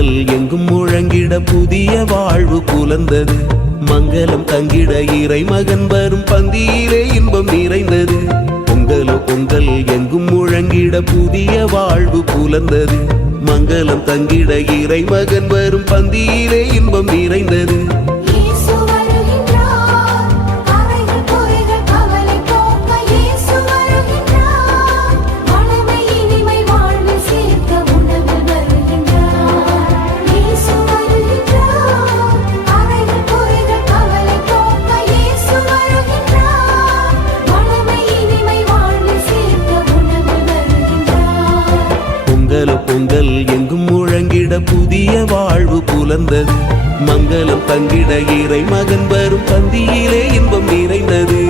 பொங்கல் எங்கும் முழங்கிட புதிய வாழ்வு புலர்ந்தது. மங்களம் தங்கிட இறை மகன் வரும் பந்தியிலே இன்பம் நிறைந்தது. பொங்கலோ பொங்கல் எங்கும் முழங்கிட புதிய வாழ்வு புலர்ந்தது. மங்களம் தங்கிட இறை மகன் வரும் பந்தியிலே இன்பம் நிறைந்தது. பொங்கல் எங்கும் முழங்கிட புதிய வாழ்வு புலர்ந்தது. மங்களம் தங்கிட இறை மகன் வரும் பந்தியிலே இன்பம் நிறைந்தது.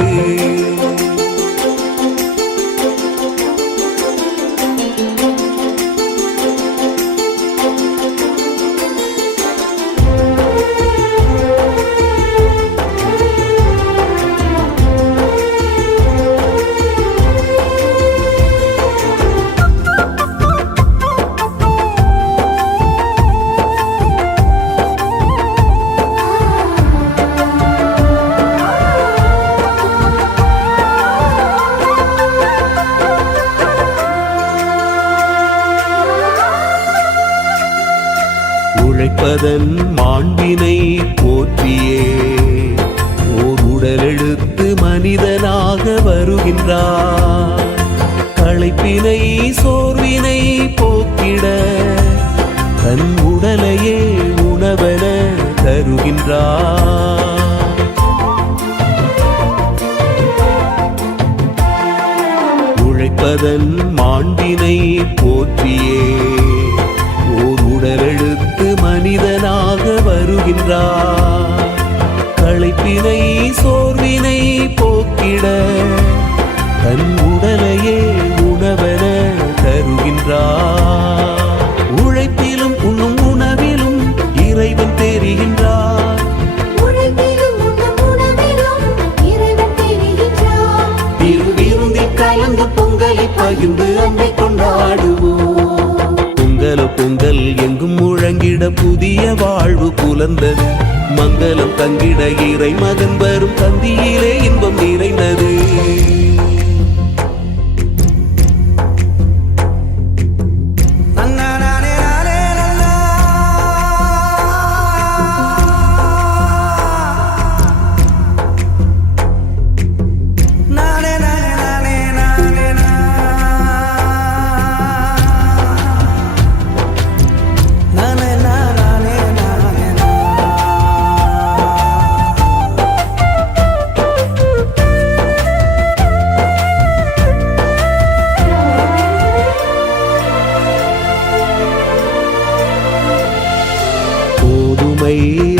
உழைப்பதன் மாண்பினை போற்றியே ஓர் உடலெடுத்து மனிதனாக வருகின்றார். களைப்பினை சோர்வினை போக்கிட தன் உடலையே உணவென தருகின்றார். உழைப்பதன் மாண்பினை போற்றியே ஓர் உடலெடுத்து மனிதனாக வருகின்றார். களைப்பினை சோர்வினை போக்கிட தன் உடலையே உணவென தருகின்றார். உழைப்பிலும் உண்ணும் உணவிலும் இறைவன் தெரிகின்றார். திருவிருந்தில் கலந்து பொங்கலை பகிர்ந்து அன்னை கொண்டாடுவோம். பொங்கல் எங்கும் முழங்கிட புதிய வாழ்வு புலர்ந்தது. மங்களம் தங்கிட இறை மகன் வரும் பந்தியிலே இன்பம் நிறைந்தது.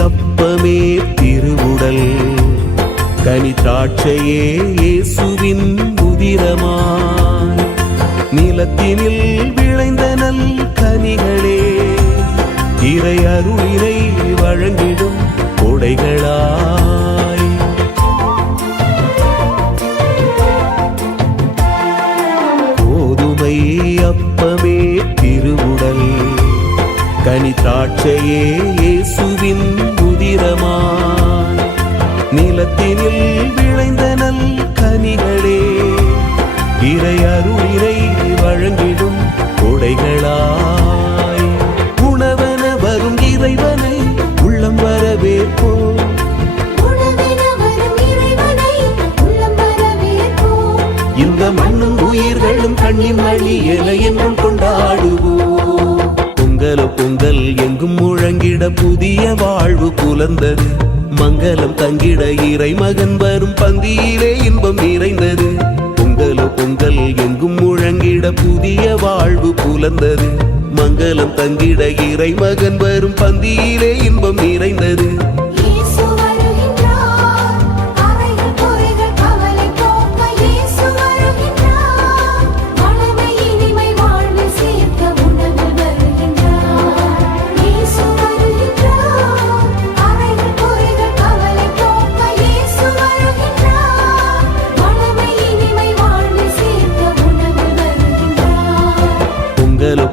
அப்பமே திருவுடல் கனி திராட்சையே இயேசுவின் உதிரமாய் நிலத்தினில் விளைந்த நல் கனிகளே இறை அருளினை வழங்கிடும் கொடைகளாய். கோதுமை அப்பமே திருவுடல் கனி திராட்சையே இயேசுவின் உதிரமாய் நிலத்தினில் விளைந்த நல் கனிகளே இறை அருளினை வழங்கிடும் கொடைகளாய். உணவென வரும் இறைவனை உள்ளம் வரவேற்போம். இந்த மண்ணும் உயிர்களும் கண்ணின் வழி என என்றும் கொண்டாடுவோம். பொங்கல் எங்கும் முழங்கிட புதிய வாழ்வு புலர்ந்தது. மங்களம் தங்கிட இறை மகன் வரும் பந்தியிலே இன்பம் நிறைந்தது. பொங்கல் எங்கும் முழங்கிட புதிய வாழ்வு புலர்ந்தது. மங்களம் தங்கிட இறை மகன் வரும் பந்தியிலே இன்பம் நிறைந்தது.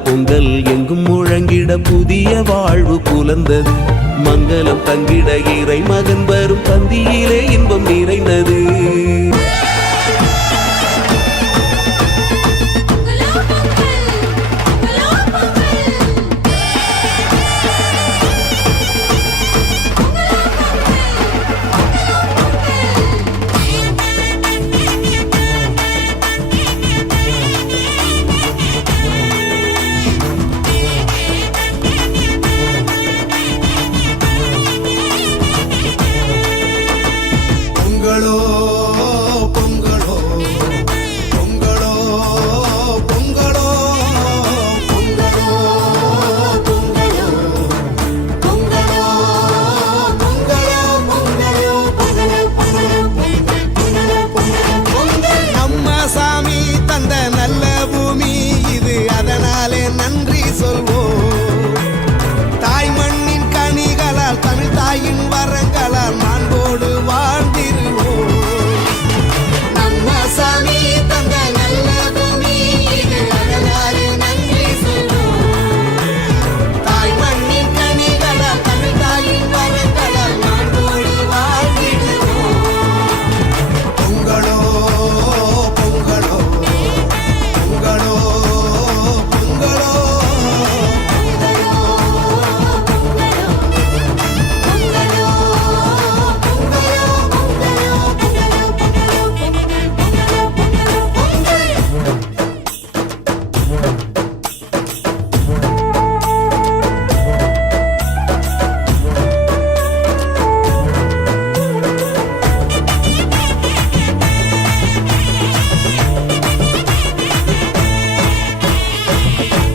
பொங்கல் எங்கும் முழங்கிட தங்கிட புதிய வாழ்வு புலர்ந்தது. மங்களம் தங்கிட இறை மகன் வரும் பந்தியிலே இன்பம் நிறைந்தது.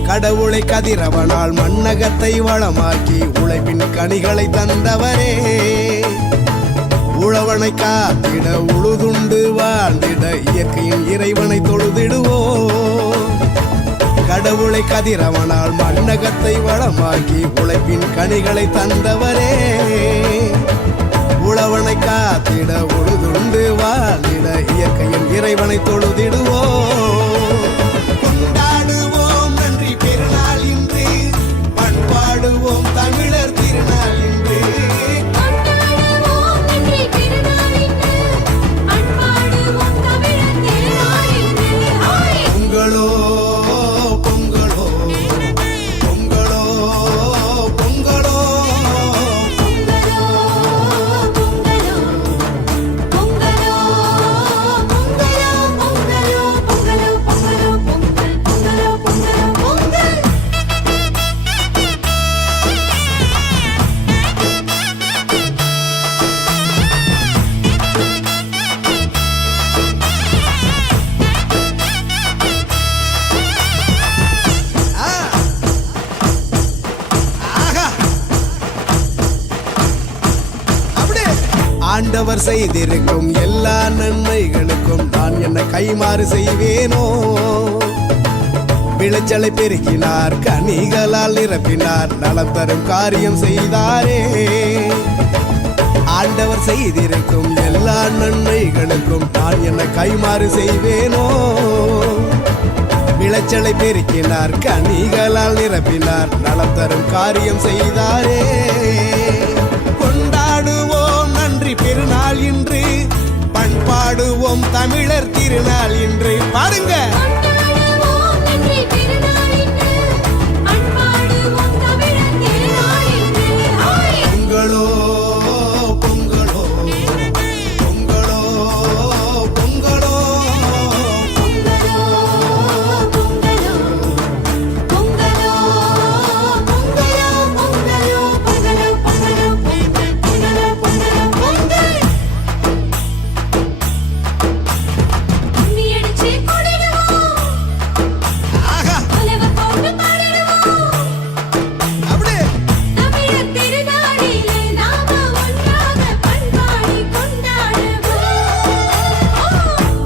கடவுளை கதிரவனால் மண்ணகத்தை வளமாக்கி உழைப்பின் கனிகளை தந்தவரே, உழவனை காத்திட உழுதுண்டு வாழ்ந்திட இயற்கையின் இறைவனை தொழுதிடுவோம். கடவுளை கதிரவனால் மண்ணகத்தை வளமாக்கி உழைப்பின் கனிகளை தந்தவரே, உழவனை காத்திட உழுதுண்டு வாழ்ந்திட இயற்கையின் இறைவனை தொழுதிடுவோம். பெருநாள் இன்று பண்பாடுவோம் தமிழர் திருநாள் இன்று. பொங்கலோ பொங்கலோ பொங்கலோ பொங்கலோ ஆண்டவர் செய்திருக்கும் எல்லா நன்மைகளுக்கும் நான் என்ன கைமாறு செய்வேனோ. விளைச்சலை பெருக்கினார், கனிகளால் நிரப்பினார், நலம் தரும் காரியம் செய்தாரே. ஆண்டவர் செய்திருக்கும் எல்லா நன்மைகளுக்கும் நான் என்ன கைமாறு செய்வேனோ. விளைச்சலை பெருக்கினார், கனிகளால் நிரப்பினார், நலம் தரும் காரியம் செய்தாரே. பெருநாள் இன்று பண்பாடுவோம் தமிழர் திருநாள் இன்று. பாருங்க. பொங்கலோ பொங்கலோ பொங்கலோ பொங்கலோ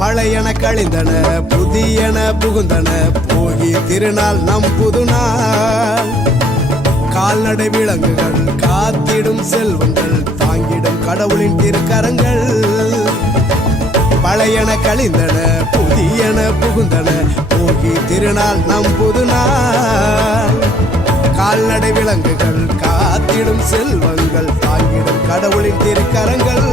பழையன கழிந்தன புதியன புகுந்தன, போகி திருநாள் நம் புதுநாள். கால்நடை விலங்குகள் காத்திடும் செல்வங்கள், தாங்கிடும் கடவுளின் திருக்கரங்கள். பழையன கழிந்தன புதியன புகுந்தன, போகி திருநாள் நம் புதுநாள். கால்நடை விலங்குகள் காத்திடும் செல்வங்கள் தாங்கிடும் கடவுளின் திருக்கரங்கள்